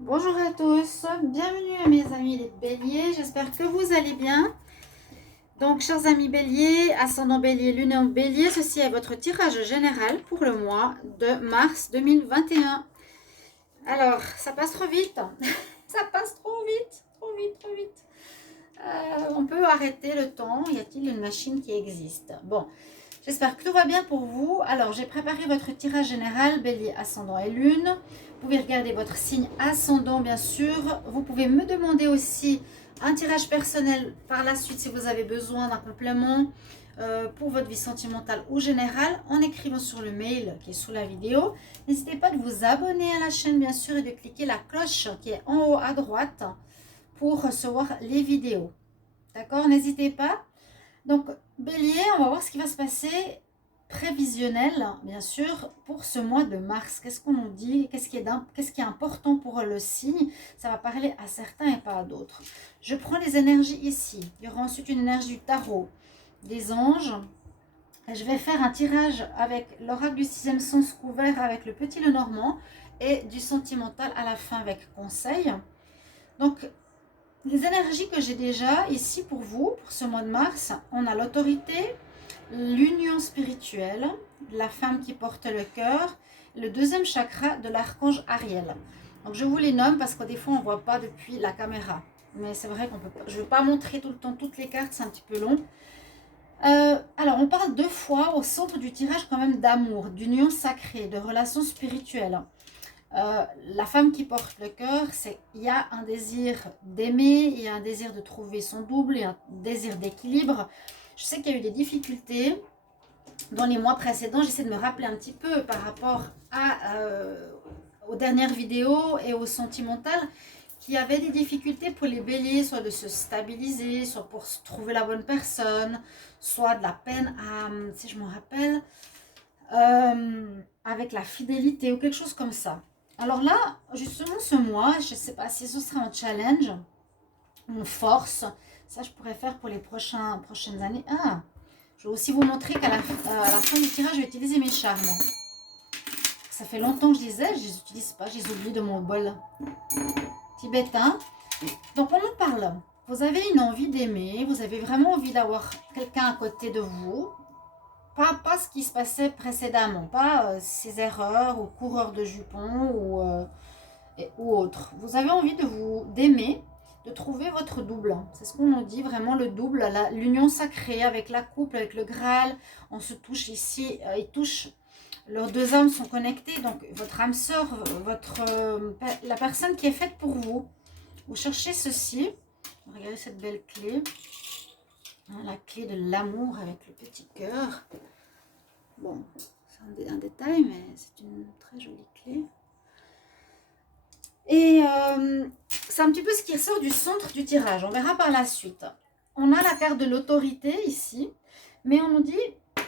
Bonjour à tous, bienvenue à mes amis les béliers, j'espère que vous allez bien. Donc chers amis béliers, ascendant bélier, lune en bélier, ceci est votre tirage général pour le mois de mars 2021. Alors, ça passe trop vite, ça passe trop vite, trop vite, trop vite. On peut arrêter le temps, y a-t-il une machine qui existe? Bon, j'espère que tout va bien pour vous. Alors, j'ai préparé votre tirage général, bélier, ascendant et lune. Vous pouvez regarder votre signe ascendant, bien sûr. Vous pouvez me demander aussi un tirage personnel par la suite si vous avez besoin d'un complément pour votre vie sentimentale ou générale en écrivant sur le mail qui est sous la vidéo. N'hésitez pas de vous abonner à la chaîne, bien sûr, et de cliquer la cloche qui est en haut à droite pour recevoir les vidéos. D'accord? N'hésitez pas. Donc, bélier, on va voir ce qui va se passer prévisionnel, bien sûr, pour ce mois de mars. Qu'est-ce qu'on nous dit? Qu'est-ce qui est important pour le signe? Ça va parler à certains et pas à d'autres. Je prends les énergies ici. Il y aura ensuite une énergie du tarot, des anges. Et je vais faire un tirage avec l'oracle du sixième sens couvert avec le petit Lenormand et du sentimental à la fin avec conseil. Donc, les énergies que j'ai déjà ici pour vous, pour ce mois de mars, on a l'autorité, l'union spirituelle, la femme qui porte le cœur, le deuxième chakra de l'archange Ariel. Donc je vous les nomme parce que des fois on ne voit pas depuis la caméra. Mais c'est vrai qu'on peut pas, je ne vais pas montrer tout le temps toutes les cartes, c'est un petit peu long. Alors on parle deux fois au centre du tirage quand même d'amour, d'union sacrée, de relations spirituelles. La femme qui porte le cœur, il y a un désir d'aimer, il y a un désir de trouver son double, il y a un désir d'équilibre. Je sais qu'il y a eu des difficultés dans les mois précédents. J'essaie de me rappeler un petit peu par rapport aux dernières vidéos et au sentimental, qu'il y avait des difficultés pour les béliers, soit de se stabiliser, soit pour trouver la bonne personne, soit de la peine à, si je me rappelle, avec la fidélité ou quelque chose comme ça. Alors là, justement ce mois, je ne sais pas si ce sera un challenge, une force. Ça, je pourrais faire pour les prochaines années. Ah, je vais aussi vous montrer qu'à la fin du tirage, je vais utiliser mes charmes. Ça fait longtemps que je les ai, je ne les utilise pas, je les oublie de mon bol tibétain. Donc on en parle. Vous avez une envie d'aimer, vous avez vraiment envie d'avoir quelqu'un à côté de vous. Pas ce qui se passait précédemment, pas ces erreurs ou coureurs de jupons ou autres. Vous avez envie d'aimer, de trouver votre double. C'est ce qu'on nous dit, vraiment le double, l'union sacrée avec la couple, avec le Graal. On se touche ici, ils touchent, leurs deux âmes sont connectées. Donc votre âme sœur, la personne qui est faite pour vous. Vous cherchez ceci. Regardez cette belle clé. La clé de l'amour avec le petit cœur. Bon, c'est un détail, mais c'est une très jolie clé. Et c'est un petit peu ce qui ressort du centre du tirage. On verra par la suite. On a la carte de l'autorité ici, mais on nous dit,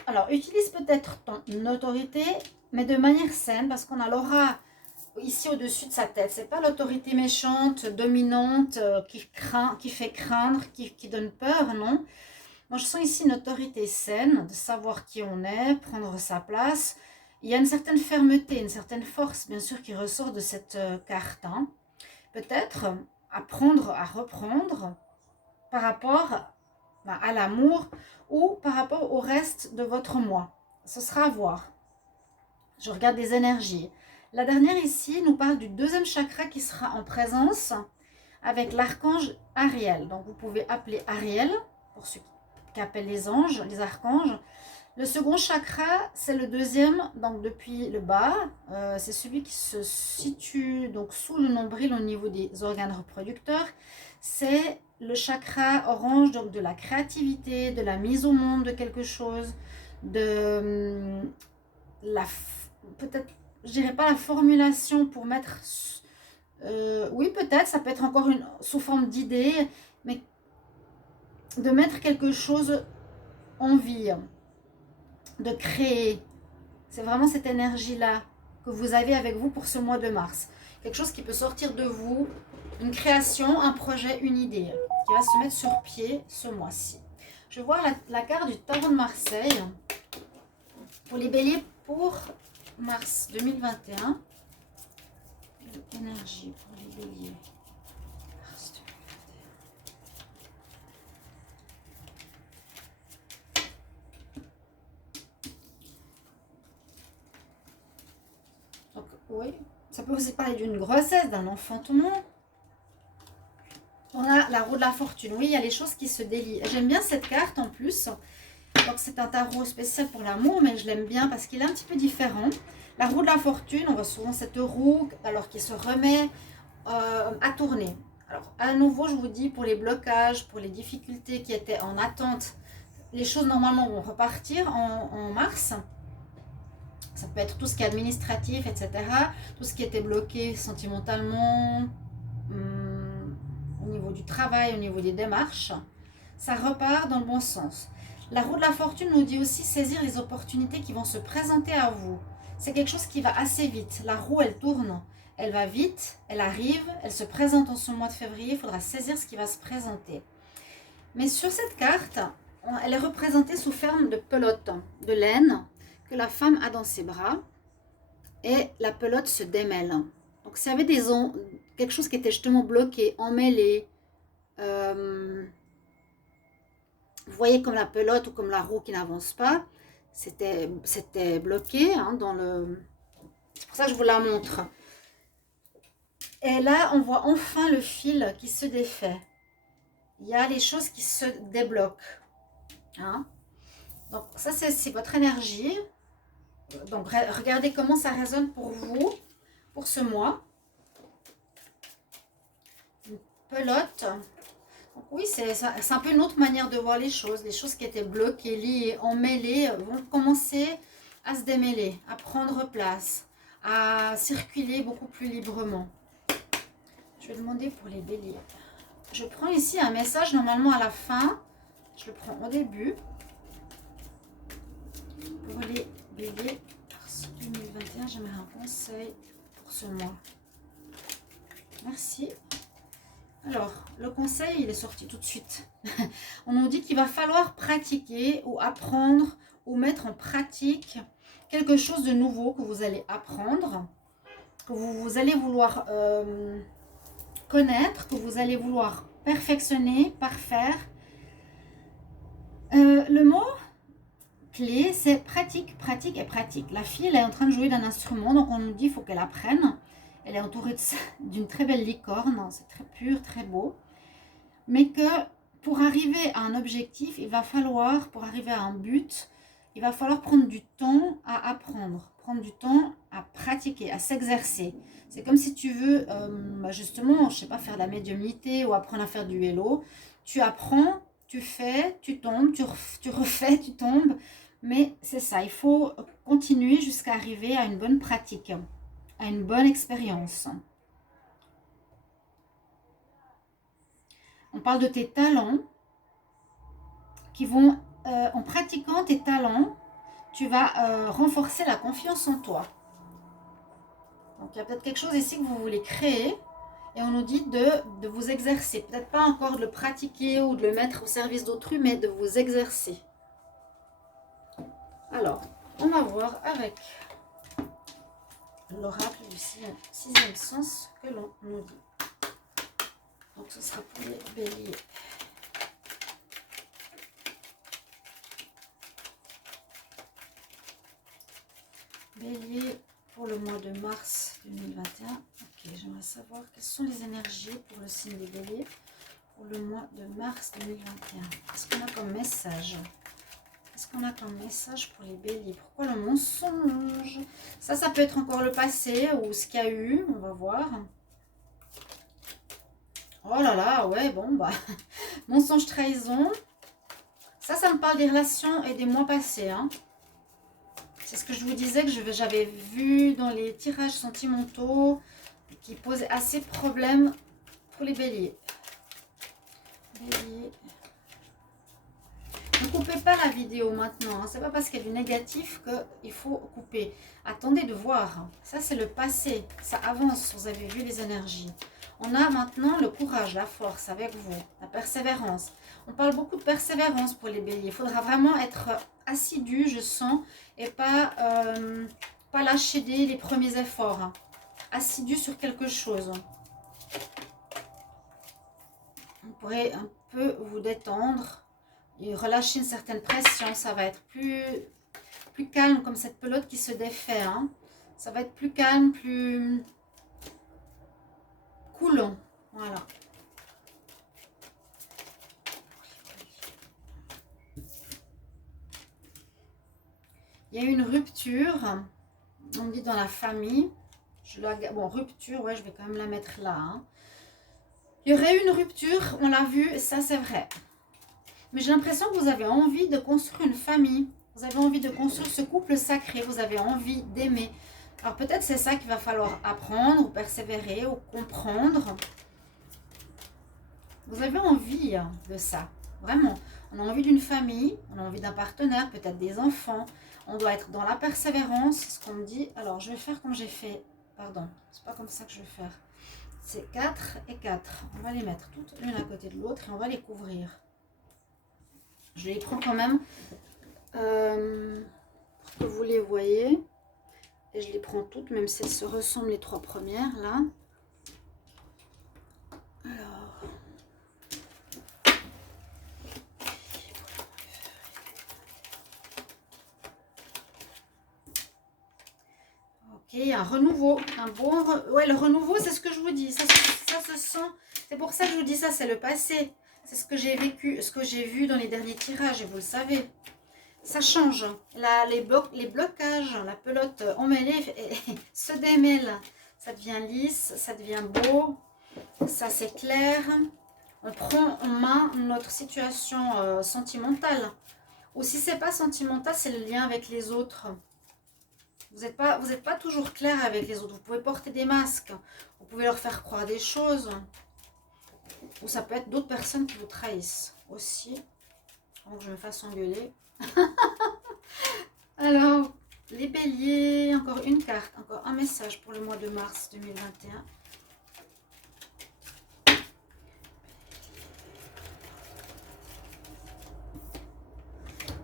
alors utilise peut-être ton autorité, mais de manière saine, parce qu'on a l'aura ici au-dessus de sa tête. C'est pas l'autorité méchante, dominante, qui fait craindre, qui donne peur, non. Moi, je sens ici une autorité saine, de savoir qui on est, prendre sa place. Il y a une certaine fermeté, une certaine force, bien sûr, qui ressort de cette carte. Hein. Peut-être apprendre à reprendre par rapport à l'amour ou par rapport au reste de votre moi. Ce sera à voir. Je regarde les énergies. La dernière ici nous parle du deuxième chakra qui sera en présence avec l'archange Ariel. Donc, vous pouvez appeler Ariel, pour ceux qui appellent les anges, les archanges. Le second chakra, c'est le deuxième, donc depuis le bas. C'est celui qui se situe donc sous le nombril au niveau des organes reproducteurs. C'est le chakra orange, donc de la créativité, de la mise au monde de quelque chose, de peut-être, je dirais pas la formulation pour mettre... oui, peut-être, ça peut être encore sous forme d'idée, mais de mettre quelque chose en vie, de créer. C'est vraiment cette énergie-là que vous avez avec vous pour ce mois de mars. Quelque chose qui peut sortir de vous, une création, un projet, une idée, qui va se mettre sur pied ce mois-ci. Je vois la carte du tarot de Marseille pour les béliers pour mars 2021. énergies pour les béliers. Mars 2021. Donc, oui, ça peut aussi parler d'une grossesse, d'un enfantement. On a la roue de la fortune. Oui, il y a les choses qui se délient. J'aime bien cette carte en plus. Donc, c'est un tarot spécial pour l'amour, mais je l'aime bien parce qu'il est un petit peu différent. La roue de la fortune, on voit souvent cette roue alors qu'il se remet à tourner. Alors, à nouveau, je vous dis, pour les blocages, pour les difficultés qui étaient en attente, les choses normalement vont repartir en mars. Ça peut être tout ce qui est administratif, etc. Tout ce qui était bloqué sentimentalement, au niveau du travail, au niveau des démarches, ça repart dans le bon sens. La roue de la fortune nous dit aussi saisir les opportunités qui vont se présenter à vous. C'est quelque chose qui va assez vite. La roue, elle tourne, elle va vite, elle arrive, elle se présente en ce mois de février. Il faudra saisir ce qui va se présenter. Mais sur cette carte, elle est représentée sous forme de pelote de laine que la femme a dans ses bras. Et la pelote se démêle. Donc, s'il y avait quelque chose qui était justement bloqué, emmêlé, vous voyez comme la pelote ou comme la roue qui n'avance pas, c'était bloqué dans le... C'est pour ça que je vous la montre. Et là, on voit enfin le fil qui se défait. Il y a les choses qui se débloquent. Donc ça, c'est votre énergie. Donc regardez comment ça résonne pour vous, pour ce mois. Une pelote. Donc oui, c'est un peu une autre manière de voir les choses. Les choses qui étaient bloquées, liées, emmêlées vont commencer à se démêler, à prendre place, à circuler beaucoup plus librement. Je vais demander pour les béliers. Je prends ici un message normalement à la fin. Je le prends au début. Pour les béliers, mars 2021, j'aimerais un conseil pour ce mois. Merci. Alors, le conseil, il est sorti tout de suite. On nous dit qu'il va falloir pratiquer ou apprendre ou mettre en pratique quelque chose de nouveau que vous allez apprendre, que vous allez vouloir connaître, que vous allez vouloir perfectionner, parfaire. Le mot clé, c'est pratique, pratique et pratique. La fille, elle est en train de jouer d'un instrument, donc on nous dit qu'il faut qu'elle apprenne. Elle est entourée d'une très belle licorne, c'est très pur, très beau. Mais que pour arriver à un objectif, il va falloir, pour arriver à un but, il va falloir prendre du temps à apprendre, prendre du temps à pratiquer, à s'exercer. C'est comme si tu veux, justement, je sais pas, faire de la médiumnité ou apprendre à faire du vélo. Tu apprends, tu fais, tu tombes, tu refais, tu tombes. Mais c'est ça, il faut continuer jusqu'à arriver à une bonne pratique, à une bonne expérience. On parle de tes talents qui vont, en pratiquant tes talents, tu vas renforcer la confiance en toi. Donc il y a peut-être quelque chose ici que vous voulez créer et on nous dit de vous exercer. Peut-être pas encore de le pratiquer ou de le mettre au service d'autrui, mais de vous exercer. Alors, on va voir avec l'oracle du sixième sens que l'on nous dit. Donc ce sera pour les béliers. Bélier pour le mois de mars 2021. Ok, j'aimerais savoir quelles sont les énergies pour le signe des béliers pour le mois de mars 2021. Qu'est-ce qu'on a comme message? Qu'est-ce qu'on a comme message pour les béliers? Pourquoi le mensonge? Ça peut être encore le passé ou ce qu'il y a eu. On va voir. Oh là là, ouais, bon, bah. Mensonge, trahison. Ça me parle des relations et des mois passés. C'est ce que je vous disais que j'avais vu dans les tirages sentimentaux qui posaient assez de problèmes pour les béliers. Bélier. Ne coupez pas la vidéo maintenant. C'est pas parce qu'il y a du négatif qu'il faut couper. Attendez de voir. Ça, c'est le passé. Ça avance. Vous avez vu les énergies. On a maintenant le courage, la force avec vous, la persévérance. On parle beaucoup de persévérance pour les béliers. Il faudra vraiment être assidu, je sens, et pas lâcher les premiers efforts. assidu sur quelque chose. Vous pourrez un peu vous détendre et relâcher une certaine pression. Ça va être plus calme, comme cette pelote qui se défait. Hein. Ça va être plus calme, plus coulant. Voilà. Il y a eu une rupture, on me dit dans la famille. Bon, rupture, ouais, je vais quand même la mettre là. Hein. Il y aurait eu une rupture, on l'a vu, ça c'est vrai. Mais j'ai l'impression que vous avez envie de construire une famille. Vous avez envie de construire ce couple sacré. Vous avez envie d'aimer. Alors peut-être c'est ça qu'il va falloir apprendre, ou persévérer, ou comprendre. Vous avez envie de ça. Vraiment. On a envie d'une famille, on a envie d'un partenaire, peut-être des enfants. On doit être dans la persévérance, c'est ce qu'on me dit. Alors je vais faire comme j'ai fait. Pardon, c'est pas comme ça que je vais faire. C'est 4 et 4. On va les mettre toutes l'une à côté de l'autre et on va les couvrir. Je les prends quand même pour que vous les voyez. Et je les prends toutes, même si elles se ressemblent les 3 premières là. Alors. Ok, un renouveau. Un bon. Ouais, le renouveau, c'est ce que je vous dis. Ça se sent. C'est pour ça que je vous dis ça, c'est le passé. C'est ce que j'ai vécu, ce que j'ai vu dans les derniers tirages, et vous le savez. Ça change. Là, les blocages, la pelote emmêlée se démêle. Ça devient lisse, ça devient beau, ça s'éclaire. On prend en main notre situation sentimentale. Ou si ce n'est pas sentimental, c'est le lien avec les autres. Vous n'êtes pas toujours clair avec les autres. Vous pouvez porter des masques. Vous pouvez leur faire croire des choses. Ou ça peut être d'autres personnes qui vous trahissent aussi. Avant que je me fasse engueuler. Alors, les béliers, encore une carte, encore un message pour le mois de mars 2021.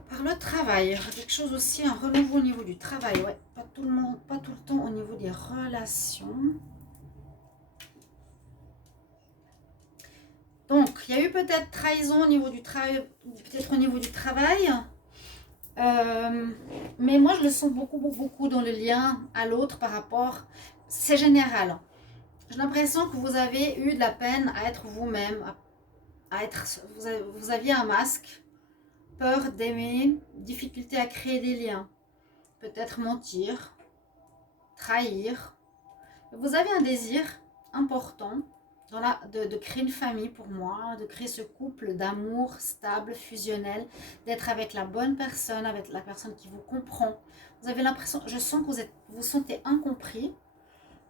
Par le travail, quelque chose aussi, un renouveau au niveau du travail. Ouais, pas tout le temps au niveau des relations. Donc, il y a eu peut-être trahison au niveau du travail, peut-être au niveau du travail. Mais moi, je le sens beaucoup dans le lien à l'autre par rapport... C'est général. J'ai l'impression que vous avez eu de la peine à être vous-même, à être... Vous aviez un masque, peur d'aimer, difficulté à créer des liens. Peut-être mentir, trahir. Vous avez un désir important de créer une famille pour moi, de créer ce couple d'amour stable, fusionnel, d'être avec la bonne personne, avec la personne qui vous comprend. Vous avez l'impression, je sens que vous vous sentez incompris,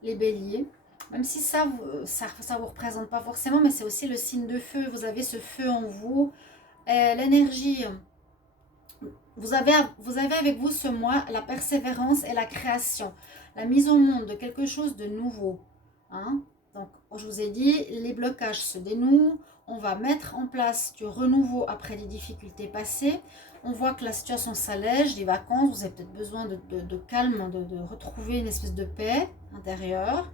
les béliers, même si ça vous représente pas forcément, mais c'est aussi le signe de feu. Vous avez ce feu en vous, l'énergie. Vous avez avec vous ce mois la persévérance et la création, la mise au monde de quelque chose de nouveau. Hein? Donc, je vous ai dit, les blocages se dénouent. On va mettre en place du renouveau après les difficultés passées. On voit que la situation s'allège, les vacances, vous avez peut-être besoin de calme, de retrouver une espèce de paix intérieure.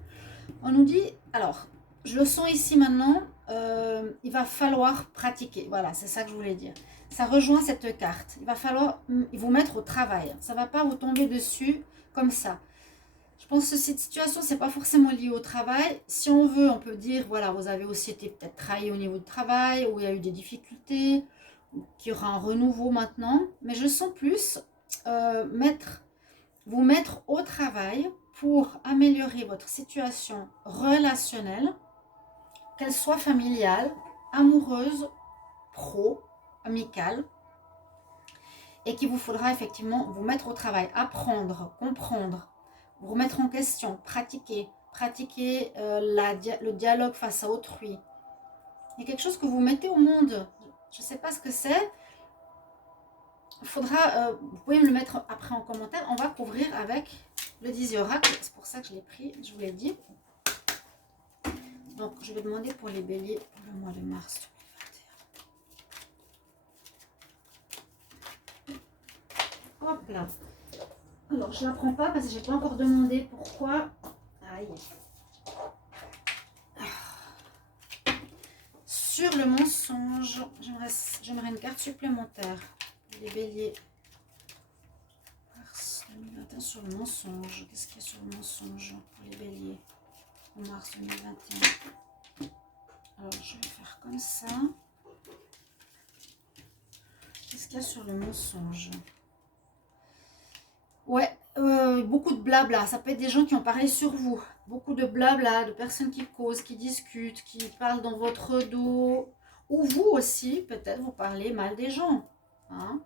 On nous dit, alors, je le sens ici maintenant, il va falloir pratiquer. Voilà, c'est ça que je voulais dire. Ça rejoint cette carte. Il va falloir vous mettre au travail. Ça ne va pas vous tomber dessus comme ça. Je pense que cette situation, c'est pas forcément lié au travail. Si on veut, on peut dire, voilà, vous avez aussi été peut-être trahi au niveau du travail, où il y a eu des difficultés, qu'il y aura un renouveau maintenant. Mais je sens plus vous mettre au travail pour améliorer votre situation relationnelle, qu'elle soit familiale, amoureuse, pro, amicale, et qu'il vous faudra effectivement vous mettre au travail, apprendre, comprendre, vous remettre en question, pratiquer le dialogue face à autrui. Il y a quelque chose que vous mettez au monde. Je ne sais pas ce que c'est. Il faudra, vous pouvez me le mettre après en commentaire. On va couvrir avec le 10 oracle. C'est pour ça que je l'ai pris, je vous l'ai dit. Donc, je vais demander pour les béliers pour le mois de mars 2021. Hop là. Alors, je ne la prends pas parce que je n'ai pas encore demandé pourquoi. travail. Sur le mensonge, j'aimerais une carte supplémentaire. Les béliers. Mars 2021 sur le mensonge. Qu'est-ce qu'il y a sur le mensonge pour les béliers en mars 2021? Alors, je vais faire comme ça. Qu'est-ce qu'il y a sur le mensonge? Ouais, beaucoup de blabla. Ça peut être des gens qui ont parlé sur vous. Beaucoup de blabla, de personnes qui causent, qui discutent, qui parlent dans votre dos. Ou vous aussi, peut-être, vous parlez mal des gens. Hein?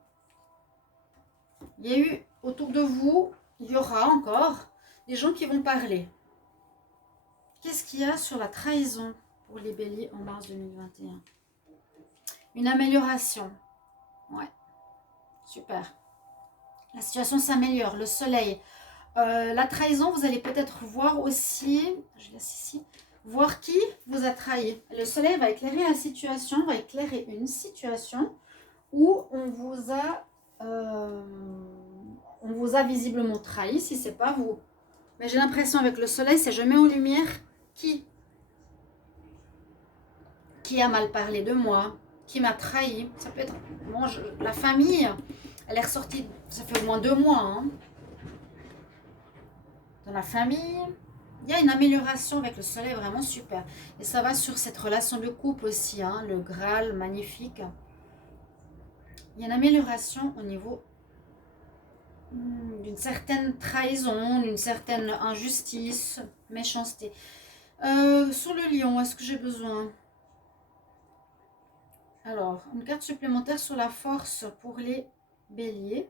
Il y a eu, autour de vous, il y aura encore des gens qui vont parler. Qu'est-ce qu'il y a sur la trahison pour les béliers en mars 2021? Une amélioration. Ouais, super. La situation s'améliore, le soleil. La trahison, vous allez peut-être voir aussi, je laisse ici, voir qui vous a trahi. Le soleil va éclairer la situation, va éclairer une situation où on vous a visiblement trahi, si ce n'est pas vous. Mais j'ai l'impression avec le soleil, c'est je mets en lumière qui a mal parlé de moi, qui m'a trahi. Ça peut être bon, la famille, elle est ressortie, ça fait au moins 2 mois. Hein. Dans la famille, il y a une amélioration avec le soleil vraiment super. Et ça va sur cette relation de couple aussi, hein, le Graal magnifique. Il y a une amélioration au niveau d'une certaine trahison, d'une certaine injustice, méchanceté. Sur le lion, est-ce que j'ai besoin? Alors, une carte supplémentaire sur la force pour les béliers.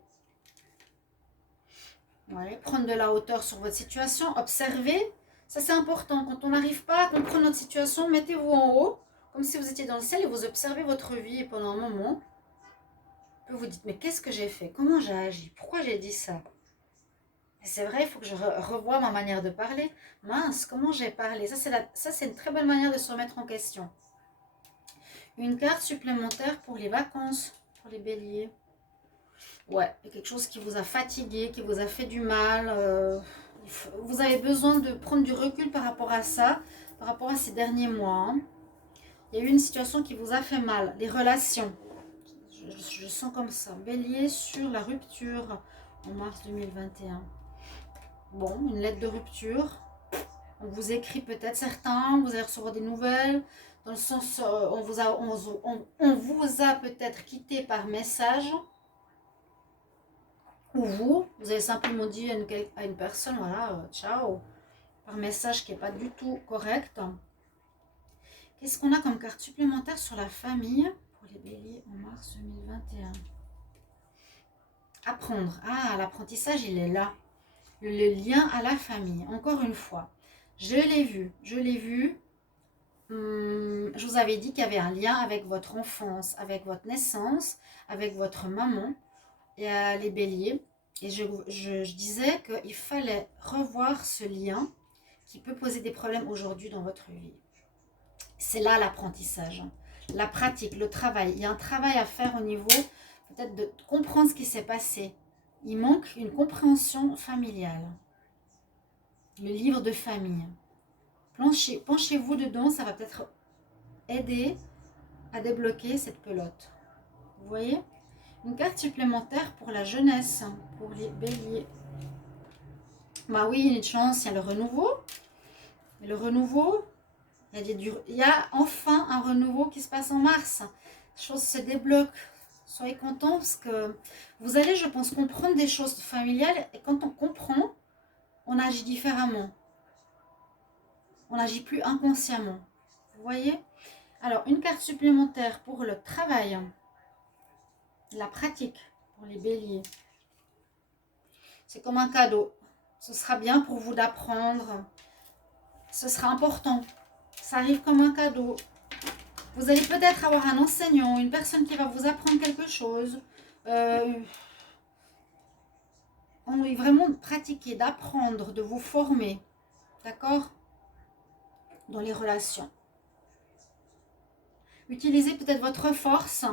Ouais, prendre de la hauteur sur votre situation, observer. Ça, c'est important. Quand on n'arrive pas à comprendre notre situation, mettez-vous en haut, comme si vous étiez dans le ciel et vous observez votre vie pendant un moment. Puis vous dites, mais qu'est-ce que j'ai fait? Comment j'ai agi? Pourquoi j'ai dit ça? Et c'est vrai, il faut que je revoie ma manière de parler. Mince, comment j'ai parlé? Ça, c'est une très bonne manière de se remettre en question. Une carte supplémentaire pour les vacances, pour les béliers. Ouais, il y a quelque chose qui vous a fatigué, qui vous a fait du mal. Vous avez besoin de prendre du recul par rapport à ça, par rapport à ces derniers mois. Hein. Il y a eu une situation qui vous a fait mal. Les relations. Je sens comme ça. Bélier sur la rupture en mars 2021. Bon, une lettre de rupture. On vous écrit peut-être certains, vous allez recevoir des nouvelles. Dans le sens, on vous a peut-être quitté par message. Ou vous avez simplement dit à une personne, voilà, ciao, par message qui n'est pas du tout correct. Qu'est-ce qu'on a comme carte supplémentaire sur la famille pour les béliers en mars 2021? Apprendre. Ah, l'apprentissage, il est là. Le lien à la famille. Encore une fois, je l'ai vu. Je vous avais dit qu'il y avait un lien avec votre enfance, avec votre naissance, avec votre maman et les béliers. Et je disais qu'il fallait revoir ce lien qui peut poser des problèmes aujourd'hui dans votre vie. C'est là l'apprentissage, la pratique, le travail. Il y a un travail à faire au niveau peut-être de comprendre ce qui s'est passé. Il manque une compréhension familiale. Le livre de famille. Penchez-vous dedans, ça va peut-être aider à débloquer cette pelote. Vous voyez ? Une carte supplémentaire pour la jeunesse, pour les béliers. Bah oui, il y a une chance, il y a le renouveau. Et le renouveau, il y a enfin un renouveau qui se passe en mars. Les choses se débloquent. Soyez contents parce que vous allez, je pense, comprendre des choses familiales. Et quand on comprend, on agit différemment. On n'agit plus inconsciemment. Vous voyez ? Alors, une carte supplémentaire pour le travail. La pratique pour les béliers. C'est comme un cadeau. Ce sera bien pour vous d'apprendre. Ce sera important. Ça arrive comme un cadeau. Vous allez peut-être avoir un enseignant, une personne qui va vous apprendre quelque chose. On est vraiment de pratiquer, d'apprendre, de vous former. D'accord ? Dans les relations. Utilisez peut-être votre force.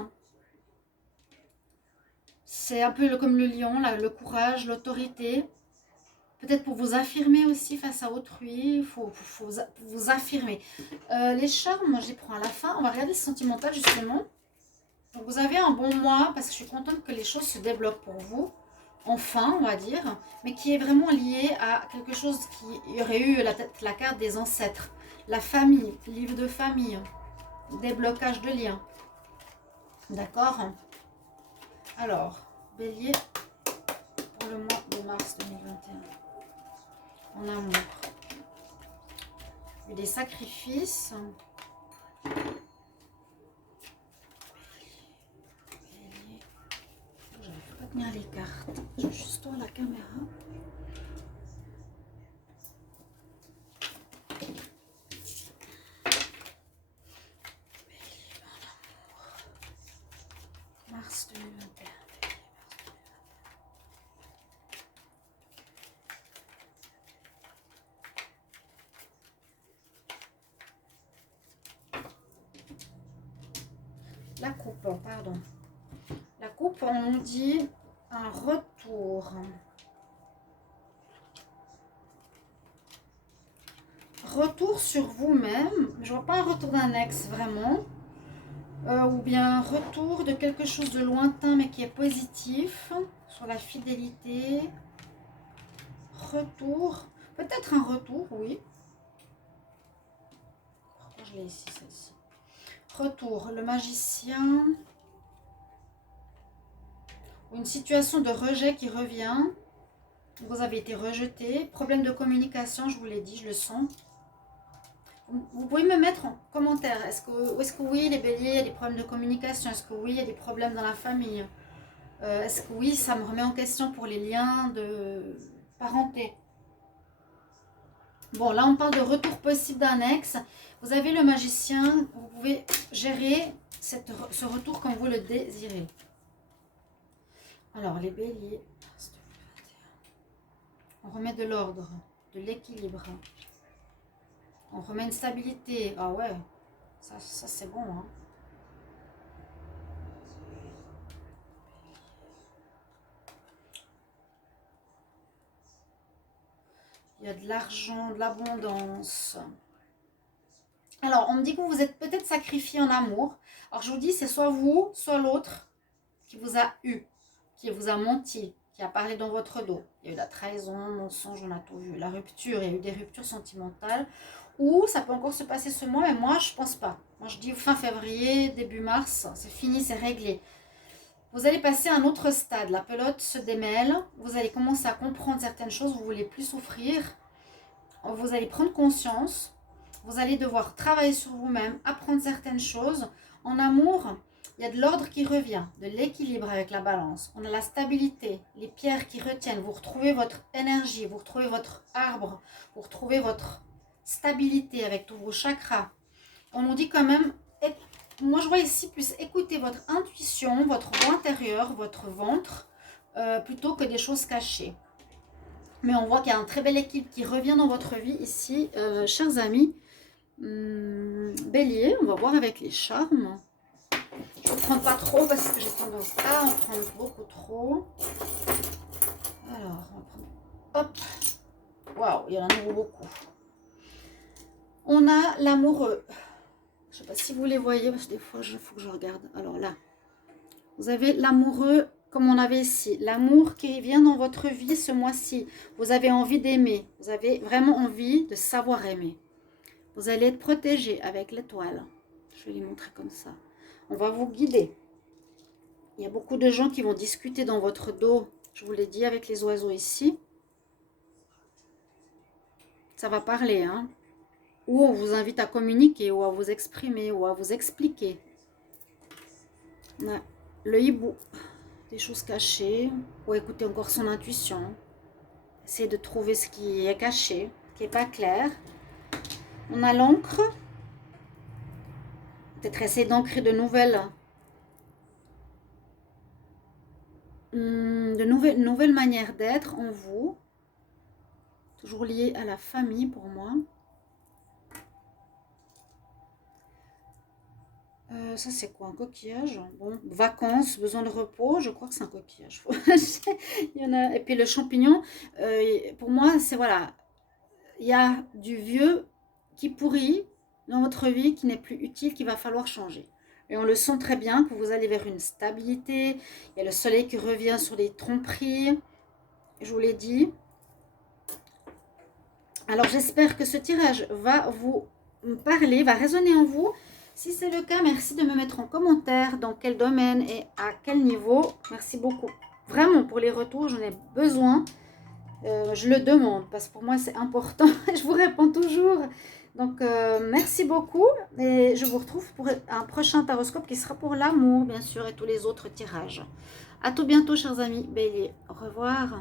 C'est un peu comme le lion, là, le courage, l'autorité. Peut-être pour vous affirmer aussi face à autrui, il faut vous affirmer. Les charmes, moi je les prends à la fin. On va regarder le sentimental justement. Donc, vous avez un bon mois parce que je suis contente que les choses se débloquent pour vous. Enfin, on va dire, mais qui est vraiment lié à quelque chose qui aurait eu la carte des ancêtres. La famille, livre de famille, déblocage de liens. D'accord? Alors, Bélier, pour le mois de mars 2021. En amour. Il y a des sacrifices. Bélier. Je n'arrive pas à tenir les cartes. Je vais juste tourner la caméra. Bélier, en amour. Mars 2021. La coupe, pardon. La coupe, on dit un retour. Retour sur vous-même. Je vois pas un retour d'un ex vraiment. Ou bien un retour de quelque chose de lointain mais qui est positif. Sur la fidélité. Retour. Peut-être un retour, oui. Pourquoi je l'ai ici, celle-ci? Retour. Le magicien. Une situation de rejet qui revient. Vous avez été rejeté. Problème de communication, je vous l'ai dit, je le sens. Vous pouvez me mettre en commentaire. Est-ce que oui, les béliers, il y a des problèmes de communication? Est-ce que oui, il y a des problèmes dans la famille? Est-ce que oui, ça me remet en question pour les liens de parenté? Bon, là, on parle de retour possible d'un ex. Vous avez le magicien. Vous pouvez gérer ce retour comme vous le désirez. Alors, les béliers. On remet de l'ordre, de l'équilibre. On remet une stabilité. Ah ouais, ça c'est bon. Hein. Il y a de l'argent, de l'abondance. Alors, on me dit que vous êtes peut-être sacrifié en amour. Alors, je vous dis, c'est soit vous, soit l'autre qui vous a eu, qui vous a menti, qui a parlé dans votre dos. Il y a eu la trahison, mensonge, on a tout vu. La rupture, il y a eu des ruptures sentimentales. Ou ça peut encore se passer ce mois, mais moi, je pense pas. Moi, je dis fin février, début mars, c'est fini, c'est réglé. Vous allez passer à un autre stade. La pelote se démêle. Vous allez commencer à comprendre certaines choses. Vous ne voulez plus souffrir. Vous allez prendre conscience. Vous allez devoir travailler sur vous-même, apprendre certaines choses. En amour, il y a de l'ordre qui revient, de l'équilibre avec la balance. On a la stabilité, les pierres qui retiennent. Vous retrouvez votre énergie, vous retrouvez votre arbre, vous retrouvez votre stabilité avec tous vos chakras. On nous dit quand même, moi je vois ici plus écouter votre intuition, votre voix intérieure, votre ventre, plutôt que des choses cachées. Mais on voit qu'il y a un très bel équilibre qui revient dans votre vie ici, chers amis. Bélier, on va voir avec les charmes. Je ne prends pas trop parce que j'ai tendance à en prendre beaucoup trop. Alors, on va prendre... Hop. Waouh, il y en a nouveau beaucoup. On a l'amoureux. Je ne sais pas si vous les voyez parce que des fois, il faut que je regarde. Alors là, vous avez l'amoureux comme on avait ici. L'amour qui vient dans votre vie ce mois-ci. Vous avez envie d'aimer. Vous avez vraiment envie de savoir aimer. Vous allez être protégé avec l'étoile. Je vais les montrer comme ça. On va vous guider. Il y a beaucoup de gens qui vont discuter dans votre dos. Je vous l'ai dit avec les oiseaux ici. Ça va parler, hein. Ou on vous invite à communiquer, ou à vous exprimer, ou à vous expliquer. Le hibou, des choses cachées, ou écouter encore son intuition. Essayer de trouver ce qui est caché, qui n'est pas clair. On a l'encre. Peut-être essayer d'ancrer de nouvelles manières d'être en vous. Toujours lié à la famille pour moi. Ça, c'est quoi? Un coquillage? Bon, vacances, besoin de repos. Je crois que c'est un coquillage. Il y en a. Et puis le champignon, pour moi, c'est voilà. Il y a du vieux qui pourrit dans votre vie, qui n'est plus utile, qu'il va falloir changer. Et on le sent très bien que vous allez vers une stabilité. Il y a le soleil qui revient sur les tromperies. Je vous l'ai dit. Alors j'espère que ce tirage va vous parler, va résonner en vous. Si c'est le cas, merci de me mettre en commentaire dans quel domaine et à quel niveau. Merci beaucoup. Vraiment, pour les retours, j'en ai besoin. Je le demande parce que pour moi, c'est important. Je vous réponds toujours. Donc, merci beaucoup. Et je vous retrouve pour un prochain taroscope qui sera pour l'amour, bien sûr, et tous les autres tirages. À tout bientôt, chers amis béliers. Au revoir.